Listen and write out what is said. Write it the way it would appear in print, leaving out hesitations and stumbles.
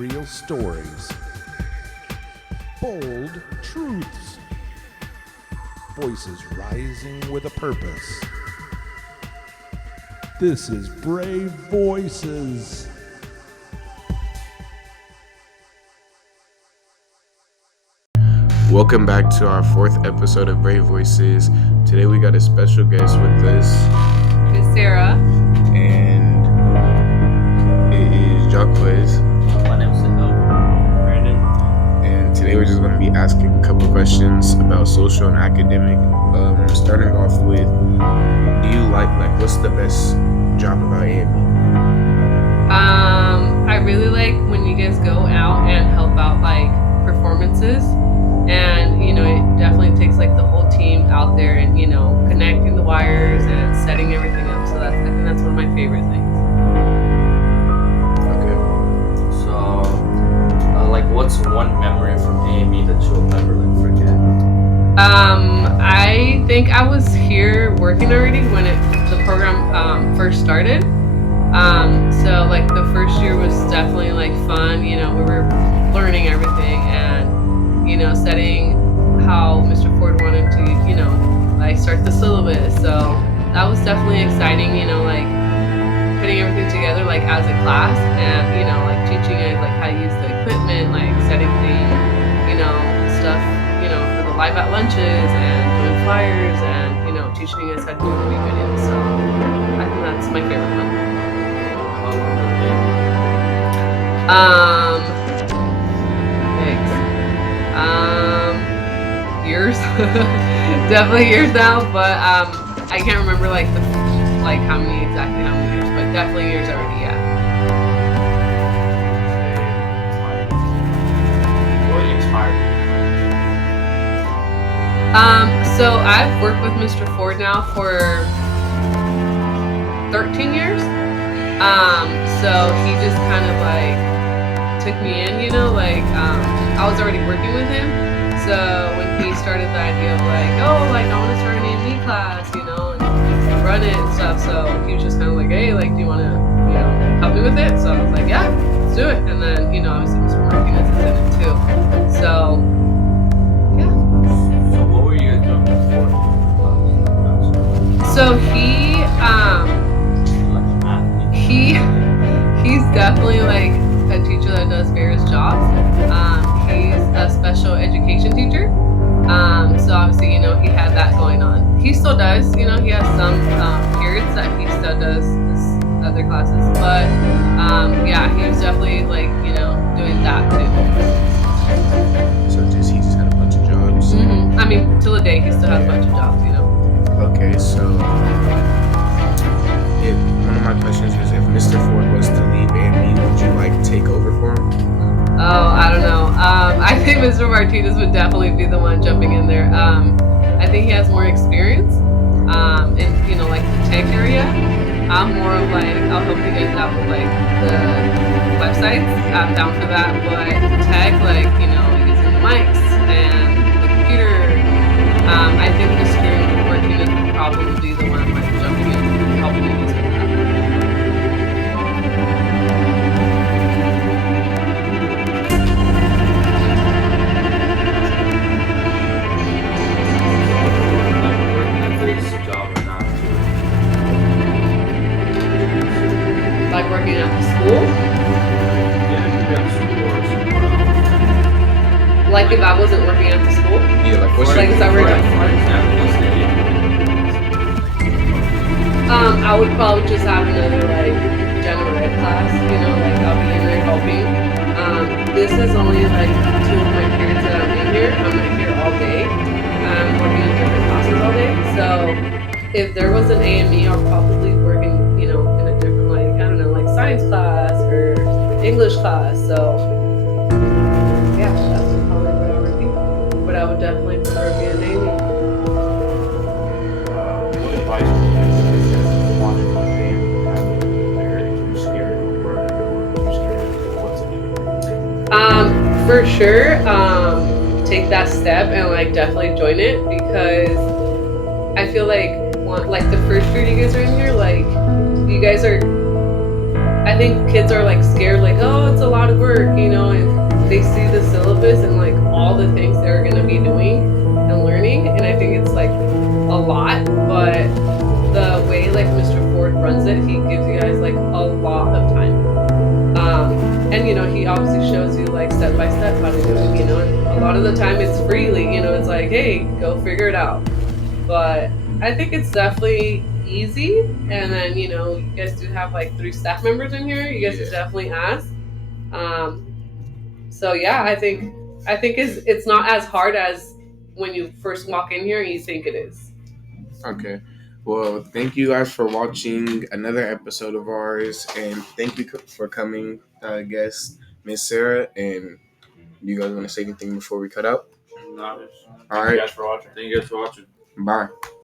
real stories, bold truths, voices rising with a purpose. This is Brave Voices. Welcome back to our fourth episode of Brave Voices. Today we got a special guest with us. It's Sarah. And it is Jacquez. My name is Brandon. And today we're just going to be asking a couple questions about social and academic. Starting off with, do you like what's the best job about AME? I really like when you guys go out and help out performances. And, it definitely takes the whole team out there and, connecting the wires and setting everything up. So I think that's one of my favorite things. Okay. So, what's one memory from AME that you'll never forget? I think I was here working already when the program first started. So the first year was definitely fun. We were learning everything and setting how Mr. Ford wanted to, start the syllabus. So that was definitely exciting, putting everything together, as a class and, teaching it, how to use the equipment, setting the, stuff, for the live at lunches and doing flyers and, teaching us how to do movie videos. So I think that's my favorite one. How long have Thanks. Years. Definitely years now, but I can't remember how many years, but definitely years already, yeah. What inspired you? So I've worked with Mr. Ford now for 13 years. So he just kind of took me in, I was already working with him. So when he started the idea of I want to start an AME class, and run it and stuff. So he was just kind of hey, do you want to, help me with it? So I was yeah, let's do it. And then, obviously Mr. Martinez is in it too. So, yeah. So what were you doing before? So he's definitely a teacher that does various jobs. He's a special education teacher. So obviously, he had that going on. He still does, he has some periods that he still does this other classes. But yeah, he was definitely doing that too. So he just had a bunch of jobs? Mm-hmm. I mean, till the day he still has a bunch of jobs, Okay, so one of my questions is, if Mr. Ford was to leave AME, would you take over for him? Oh, I don't know. I think Mr. Martinez would definitely be the one jumping in there. I think he has more experience in, the tech area. I'm more of I'll help you guys out with the websites. I'm down for that, but tech, using the mics and the computer. I think Mr. Martinez would probably be the one jumping in, helping me with that. Working at the school? Yeah, maybe at school or somewhere else. If I wasn't working at the school? Yeah, what's is that where For example, I would probably just have another general ed class, I'll be in there helping. This is only 2 of my periods that I'm in here. I'm not here all day. I'm working in different classes all day. So if there was an AME, I'll probably work in, in a different science class or English class. So yeah, that's probably what I would be. But I would definitely prefer being an AME. what advice would you give to wanting to AME and they're too scared of work or too scared of what to do? For sure, take that step and definitely join it, because I feel the first year you guys are in here, you guys are, I I think kids are like scared, like, oh, it's a lot of work, you know, and they see the syllabus and like all the things they're gonna be doing and learning, and I think it's like a lot, but the way like Mr. Ford runs it, he gives you guys like a lot of time. And you know, he obviously shows you like step by step how to do it, you know, and a lot of the time it's freely, you know, it's like, hey, go figure it out. But I think it's definitely easy. And then, you know, you guys do have like 3 staff members in here. You guys should definitely ask. So yeah, I think it's not as hard as when you first walk in here and you think it is. Okay. Well, thank you guys for watching another episode of ours, and thank you for coming, guest Miss Sarah. And do you guys want to say anything before we cut out? No, All thank right. you guys for watching. Bye.